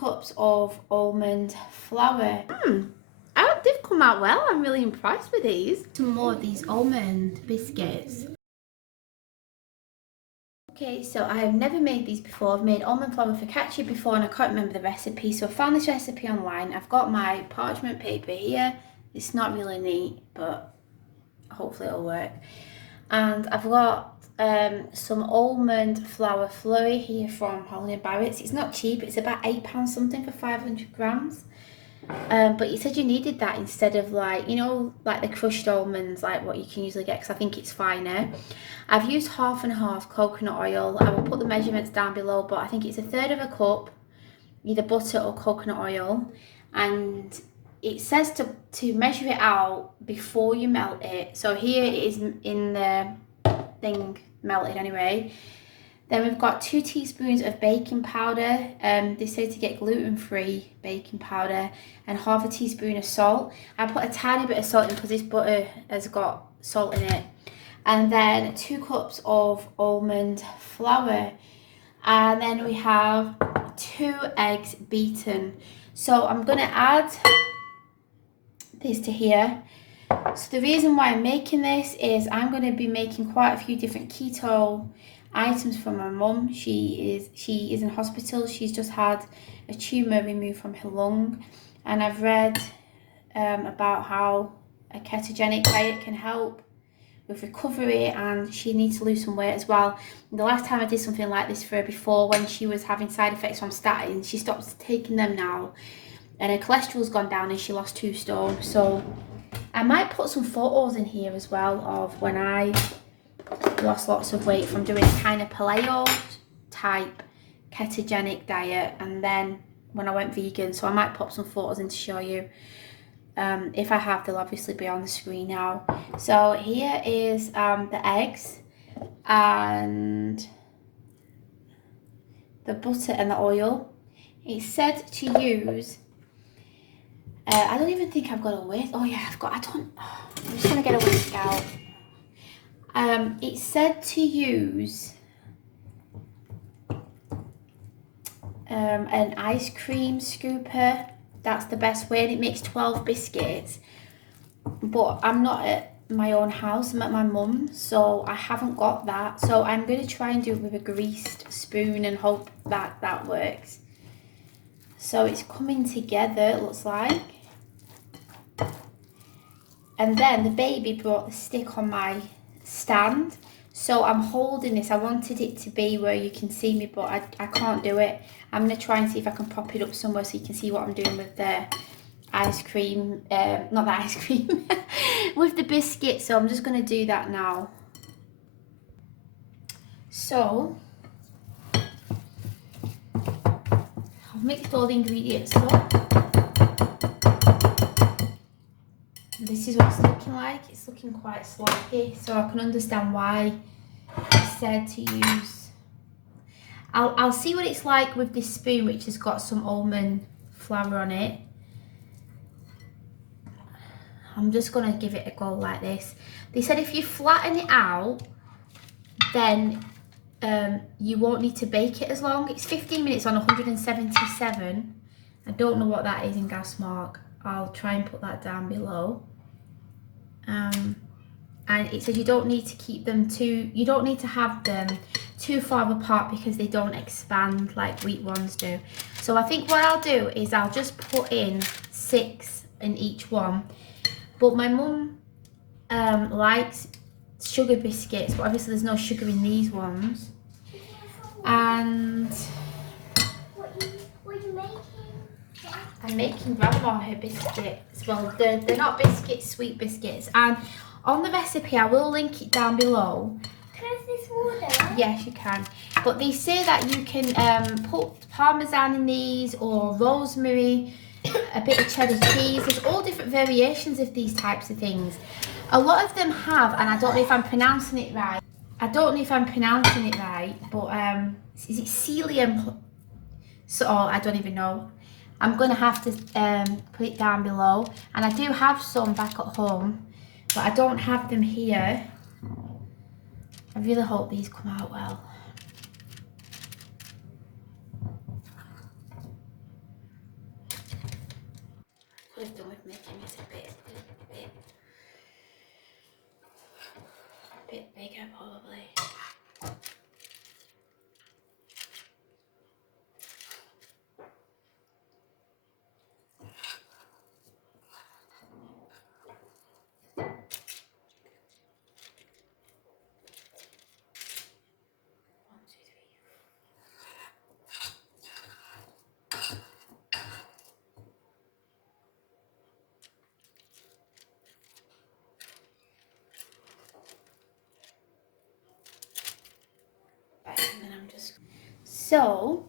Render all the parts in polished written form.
cups of almond flour. They've come out well. I'm really impressed with these. Some more of these almond biscuits. Okay, so I have never made these before. I've made almond flour focaccia before and I can't remember the recipe. So I found this recipe online. I've got my parchment paper here. It's not really neat, but hopefully it'll work. And I've got some almond flour flurry here from Holland & Barrett's. It's not cheap. It's about £8 something for 500 grams. But you said you needed that instead of like, you know, like the crushed almonds, like what you can usually get, because I think it's finer. I've used half and half coconut oil. I will put the measurements down below, but I think it's 1/3 of a cup, either butter or coconut oil. And it says to measure it out before you melt it. So here it is in the thing melted anyway. Then we've got 2 teaspoons of baking powder. They say to get gluten-free baking powder, and half a teaspoon of salt. I put a tiny bit of salt in because this butter has got salt in it. And then 2 cups of almond flour. And then we have 2 eggs beaten. So I'm gonna add this to here. So the reason why I'm making this is I'm gonna be making quite a few different keto items for my mum. She is in hospital. She's just had a tumour removed from her lung, and I've read about how a ketogenic diet can help with recovery, and she needs to lose some weight as well. And the last time I did something like this for her before, when she was having side effects from statins, she stopped taking them now, and her cholesterol's gone down and she lost 2 stone. So I might put some photos in here as well of when I lost lots of weight from doing a kind of paleo type ketogenic diet, and then when I went vegan. So I might pop some photos in to show you. If I have, they'll obviously be on the screen now. So here is the eggs and the butter and the oil. It said to use I don't even think I've got a whisk. Oh yeah, I'm just gonna get a whisk out. It said to use an ice cream scooper. That's the best way, and it makes 12 biscuits. But I'm not at my own house, I'm at my mum's, so I haven't got that. So I'm going to try and do it with a greased spoon and hope that that works. So it's coming together, it looks like. And then the baby brought the stick on my stand, so I'm holding this. I wanted it to be where you can see me, but I can't do it. I'm going to try and see if I can prop it up somewhere so you can see what I'm doing with the ice cream, not the ice cream, with the biscuit. So I'm just going to do that now. So I've mixed all the ingredients up. This is what it's looking like. It's looking quite sloppy, so I can understand why I said to use. I'll see what it's like with this spoon, which has got some almond flour on it. I'm just gonna give it a go like this. They said if you flatten it out, then you won't need to bake it as long. It's 15 minutes on 177. I don't know what that is in gas mark. I'll try and put that down below. And it says you don't need to keep them you don't need to have them too far apart because they don't expand like wheat ones do. So I think what I'll do is I'll just put in 6 in each one. But my mum likes sugar biscuits, but obviously there's no sugar in these ones. And What are you making? I'm making grandma her biscuits. Well, they're not biscuits, sweet biscuits. And on the recipe, I will link it down below. Can I have this water? Yes, you can. But they say that you can put parmesan in these, or rosemary, a bit of cheddar cheese. There's all different variations of these types of things. A lot of them have, and I don't know if I'm pronouncing it right. But is it psyllium? So I don't even know. I'm gonna have to put it down below, and I do have some back at home, but I don't have them here. I really hope these come out well. could have done with making it a bit bigger probably. And then I'm just... So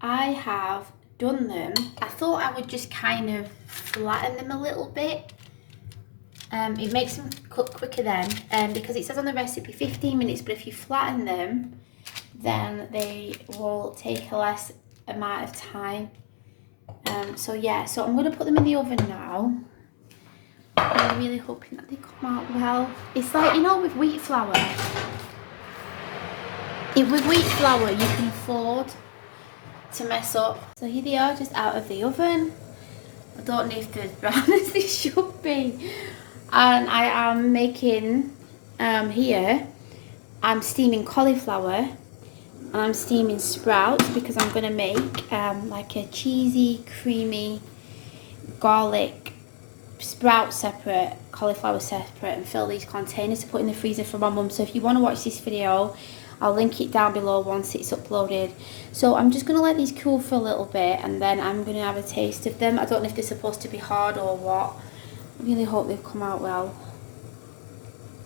I have done them. I thought I would just kind of flatten them a little bit. It makes them cook quicker then, because it says on the recipe 15 minutes, but if you flatten them, then they will take a less amount of time. So yeah, so I'm going to put them in the oven now. I'm really hoping that they come out well. It's like, you know, with wheat flour. With wheat flour, you can afford to mess up. So here they are, just out of the oven. I don't know if they're as brown as they should be. And I am making, here, I'm steaming cauliflower. And I'm steaming sprouts because I'm going to make like a cheesy, creamy, garlic sprout separate, cauliflower separate, and fill these containers to put in the freezer for my mum. So if you want to watch this video, I'll link it down below once it's uploaded. So I'm just going to let these cool for a little bit and then I'm going to have a taste of them. I don't know if they're supposed to be hard or what. I really hope they've come out well.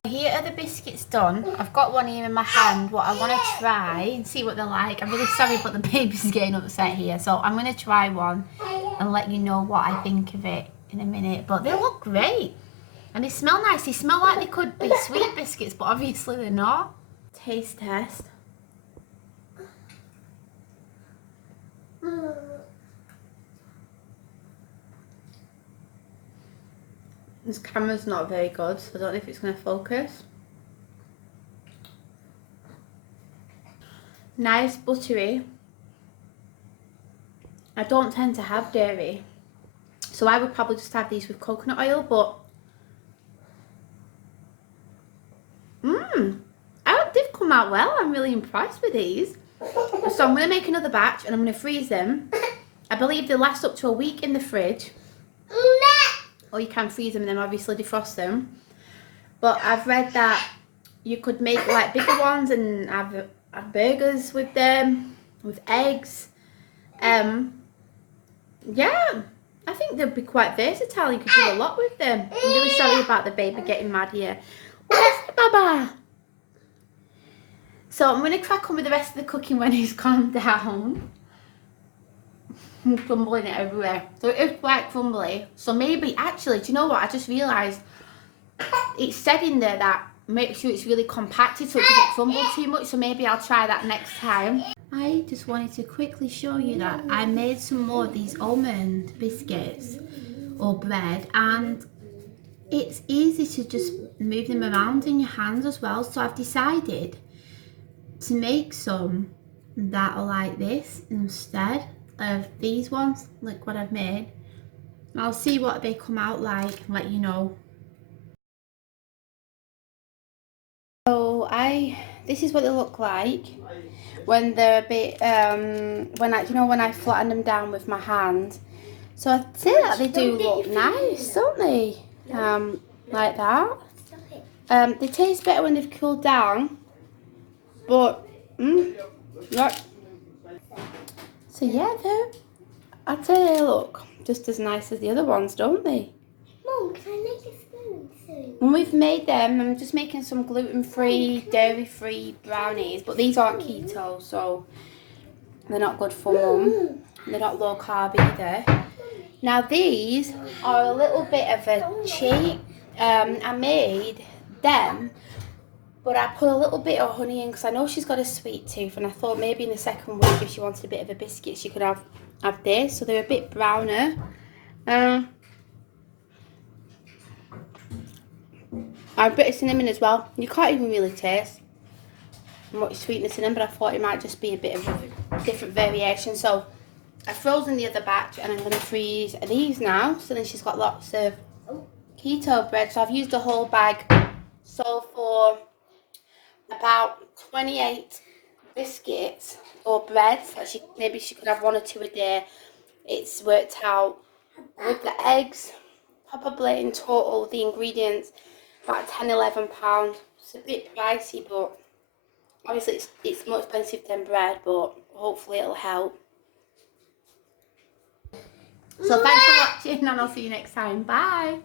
Here are the biscuits done. I've got one here in my hand, what I want to try and see what they're like. I'm really sorry but the baby's getting upset here. So I'm going to try one and let you know what I think of it in a minute. But they look great. And they smell nice. They smell like they could be sweet biscuits, but obviously they're not. Taste test. This camera's not very good, so I don't know if it's going to focus. Nice, buttery. I don't tend to have dairy, so I would probably just have these with coconut oil, but they've come out well. I'm really impressed with these. So I'm going to make another batch and I'm going to freeze them. I believe they last up to a week in the fridge. Or you can freeze them and then obviously defrost them. But I've read that you could make like bigger ones and have burgers with them, with eggs. Yeah, I think they'd be quite versatile. You could do a lot with them. I'm really sorry about the baby getting mad here. Where's Baba? So I'm going to crack on with the rest of the cooking when he's calmed down. I'm crumbling it everywhere. So it is quite crumbly. So maybe, actually, do you know what? I just realised it said in there that make sure it's really compacted so it doesn't crumble too much. So maybe I'll try that next time. I just wanted to quickly show you that I made some more of these almond biscuits or bread, and it's easy to just move them around in your hands as well. So I've decided to make some that are like this instead of these ones, like what I've made. And I'll see what they come out like and let you know. So this is what they look like when they're a bit when I flatten them down with my hand. So I'd say that they do look nice, don't they? Like that. They taste better when they've cooled down, but right. So yeah, I'd say they look just as nice as the other ones, don't they? Mum, can I make a spoon soon? When we've made them, I'm just making some gluten-free, dairy-free brownies, but these aren't keto, so they're not good for mum. They're not low carb either. Now these are a little bit of a cheat. I made them, but I put a little bit of honey in because I know she's got a sweet tooth, and I thought maybe in the second week if she wanted a bit of a biscuit she could have this. So they're a bit browner. I have a bit of cinnamon as well. You can't even really taste much sweetness in them, but I thought it might just be a bit of a different variation. So I've frozen the other batch and I'm going to freeze these now. So then she's got lots of keto bread. So I've used a whole bag. So for about 28 biscuits or breads, like maybe she could have 1 or 2 a day. It's worked out with the eggs, probably in total, the ingredients, about £10–11. It's a bit pricey, but obviously it's more expensive than bread, but hopefully it'll help. So thanks for watching and I'll see you next time. Bye.